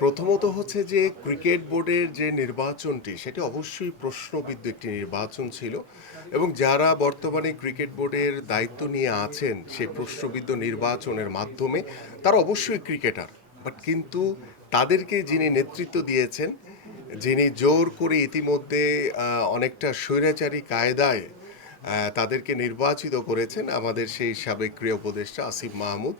প্রথমত হচ্ছে যে ক্রিকেট বোর্ডের যে নির্বাচনটি সেটি অবশ্যই প্রশ্নবিদ্ধ একটি নির্বাচন ছিল এবং যারা বর্তমানে ক্রিকেট বোর্ডের দায়িত্ব নিয়ে আছেন সেই প্রশ্নবিদ্ধ নির্বাচনের মাধ্যমে তারা অবশ্যই ক্রিকেটার, বাট কিন্তু তাদেরকে যিনি নেতৃত্ব দিয়েছেন, যিনি জোর করে ইতিমধ্যে অনেকটা স্বৈরাচারী কায়দায় তাদেরকে নির্বাচিত করেছেন আমাদের সেই সাবেক ক্রীড়া উপদেষ্টা আসিফ মাহমুদ,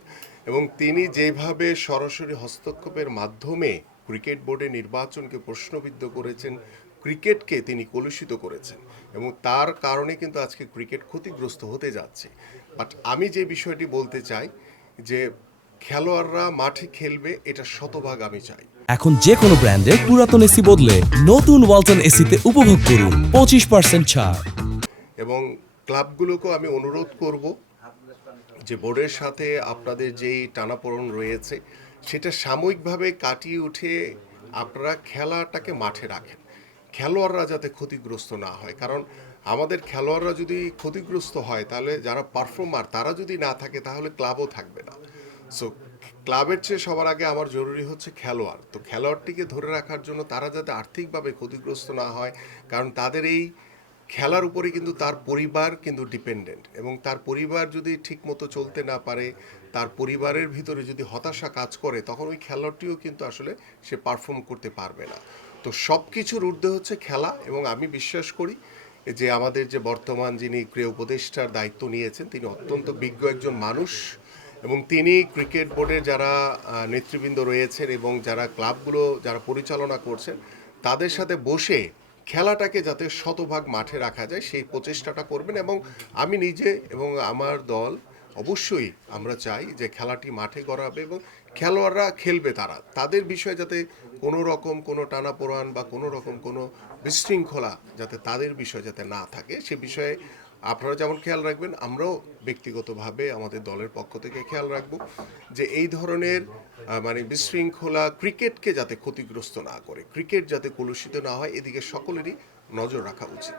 এবং তিনি যেভাবে সরাসরি হস্তক্ষেপের মাধ্যমে ক্রিকেট বোর্ডের নির্বাচনকে প্রশ্নবিদ্ধ করেছেন, ক্রিকেটকে তিনি কলুষিত করেছেন এবং তার কারণে কিন্তু আজকে ক্রিকেট ক্ষতিগ্রস্ত হতে যাচ্ছে। বাট আমি যে বিষয়টি বলতে চাই যে খেলোয়াড়রা মাঠে খেলবে, এটা শতভাগ আমি চাই। এখন যে কোনো ব্র্যান্ডের পুরাতন এসি বদলে নতুন ওয়ালটন এসিতে উপভোগ করুন 25% ছাড়। এবং ক্লাবগুলোকেও আমি অনুরোধ করব যে বোর্ডের সাথে আপনাদের যেই টানাপোড়েন রয়েছে সেটা সাময়িকভাবে কাটিয়ে উঠে আপনারা খেলাটাকে মাঠে রাখেন, খেলোয়াড়রা যাতে ক্ষতিগ্রস্ত না হয়। কারণ আমাদের খেলোয়াড়রা যদি ক্ষতিগ্রস্ত হয় তাহলে যারা পারফর্মার তারা যদি না থাকে তাহলে ক্লাবও থাকবে না। সো ক্লাবের চেয়ে সবার আগে আমার জরুরি হচ্ছে খেলোয়াড়। তো খেলোয়াড়টিকে ধরে রাখার জন্য তারা যাতে আর্থিকভাবে ক্ষতিগ্রস্ত না হয়, কারণ তাদের এই খেলার উপরে কিন্তু তার পরিবার কিন্তু ডিপেন্ডেন্ট, এবং তার পরিবার যদি ঠিকমতো চলতে না পারে, তার পরিবারের ভিতরে যদি হতাশা কাজ করে, তখন ওই খেলোয়াড়টিও কিন্তু আসলে সে পারফর্ম করতে পারবে না। তো সব কিছুর ঊর্ধ্বে হচ্ছে খেলা, এবং আমি বিশ্বাস করি যে আমাদের যে বর্তমান যিনি ক্রীড়া উপদেষ্টার দায়িত্ব নিয়েছেন তিনি অত্যন্ত বিজ্ঞ একজন মানুষ, এবং তিনি ক্রিকেট বোর্ডের যারা নেতৃবৃন্দ রয়েছেন এবং যারা ক্লাবগুলো যারা পরিচালনা করছেন তাদের সাথে বসে খেলাটাকে যাতে শতভাগ মাঠে রাখা যায় সেই প্রচেষ্টাটা করবেন। এবং আমি নিজে এবং আমার দল অবশ্যই আমরা চাই যে খেলাটি মাঠে গড়াবে এবং খেলোয়াড়রা খেলবে, তারা তাদের বিষয়ে যাতে কোনো রকম কোনো টানাপোড়ান বা কোনো রকম কোনো বিশৃঙ্খলা যাতে তাদের বিষয় যাতে না থাকে সে বিষয়ে আপনারা যেমন খেয়াল রাখবেন, আমরাও ব্যক্তিগতভাবে আমাদের দলের পক্ষ থেকে খেয়াল রাখব যে এই ধরনের মানে বিশৃঙ্খলা ক্রিকেটকে যাতে ক্ষতিগ্রস্ত না করে, ক্রিকেট যাতে কলুষিত না হয়, এদিকে সকলেরই নজর রাখা উচিত।